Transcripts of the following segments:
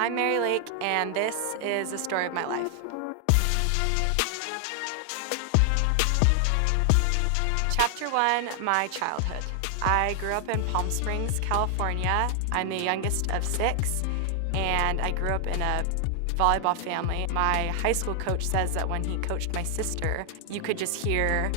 I'm Mary Lake, and this is the story of my life. Chapter 1, my childhood. I grew up in Palm Springs, California. I'm the youngest of 6, and I grew up in a volleyball family. My high school coach says that when he coached my sister, you could just hear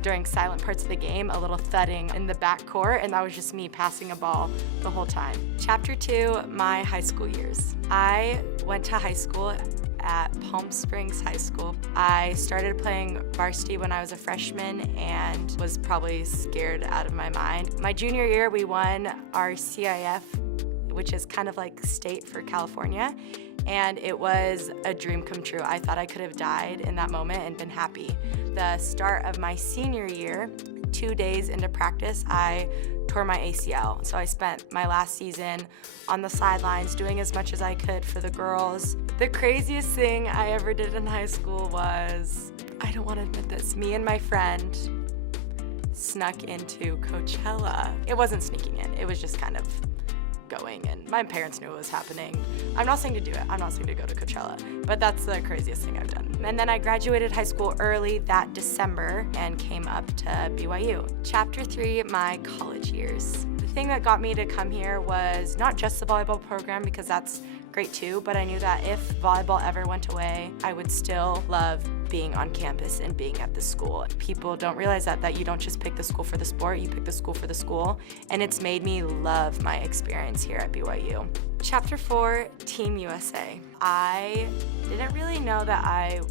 during silent parts of the game a little thudding in the back court, and that was just me passing a ball the whole time. Chapter 2, my high school years. I went to high school at Palm Springs High School. I started playing varsity when I was a freshman and was probably scared out of my mind. My junior year, we won our CIF, which is kind of like state for California, and it was a dream come true. I thought I could have died in that moment and been happy. The start of my senior year, 2 days into practice, I tore my ACL. So I spent my last season on the sidelines doing as much as I could for the girls. The craziest thing I ever did in high school was, I don't want to admit this, me and my friend snuck into Coachella. It wasn't sneaking in, it was just kind of going, and my parents knew what was happening. I'm not saying to do it, I'm not saying to go to Coachella, but that's the craziest thing I've done. And then I graduated high school early that December and came up to BYU. Chapter 3, my college years. The thing that got me to come here was not just the volleyball program, because that's great too, but I knew that if volleyball ever went away, I would still love being on campus and being at the school. People don't realize that you don't just pick the school for the sport, you pick the school for the school, and it's made me love my experience here at BYU. Chapter 4, Team USA. I didn't really know that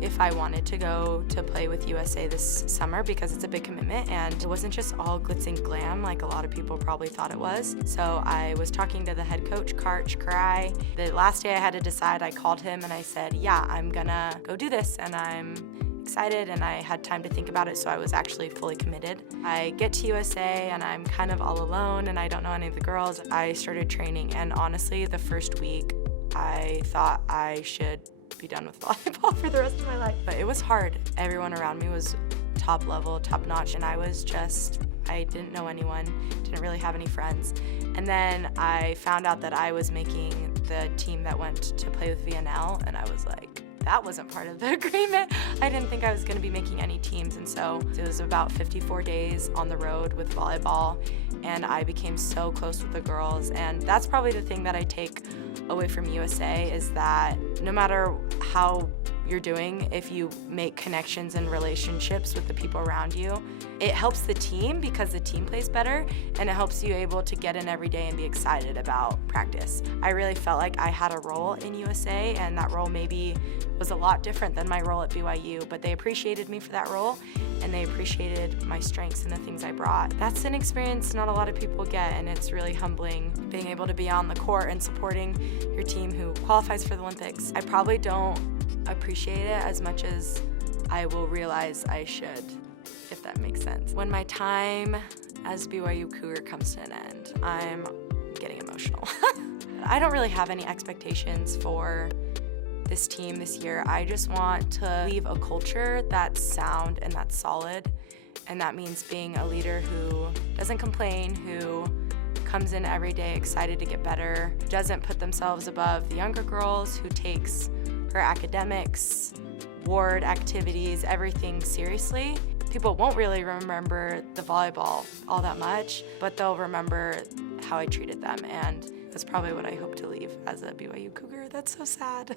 if I wanted to go to play with USA this summer, because it's a big commitment and it wasn't just all glitz and glam like a lot of people probably thought it was. So I was talking to the head coach, Karch Karai. The last day I had to decide, I called him and I said, yeah, I'm gonna go do this, and I'm excited, and I had time to think about it, so I was actually fully committed. I get to USA and I'm kind of all alone and I don't know any of the girls. I started training, and honestly, the first week I thought I should be done with volleyball for the rest of my life. But it was hard. Everyone around me was top level, top notch, and I didn't know anyone, didn't really have any friends. And then I found out that I was making the team that went to play with VNL, and I was like, that wasn't part of the agreement. I didn't think I was gonna be making any teams, and so it was about 54 days on the road with volleyball, and I became so close with the girls, and that's probably the thing that I take away from USA, is that no matter how you're doing, if you make connections and relationships with the people around you, it helps the team because the team plays better, and it helps you able to get in every day and be excited about practice. I really felt like I had a role in USA, and that role maybe was a lot different than my role at BYU, but they appreciated me for that role, and they appreciated my strengths and the things I brought. That's an experience not a lot of people get, and it's really humbling being able to be on the court and supporting your team who qualifies for the Olympics. I probably don't appreciate it as much as I will realize I should, if that makes sense. When my time as BYU Cougar comes to an end, I'm getting emotional. I don't really have any expectations for this team this year. I just want to leave a culture that's sound and that's solid, and that means being a leader who doesn't complain, who comes in every day excited to get better, doesn't put themselves above the younger girls, who takes her academics, ward activities, everything seriously. People won't really remember the volleyball all that much, but they'll remember how I treated them, and that's probably what I hope to leave as a BYU Cougar. That's so sad.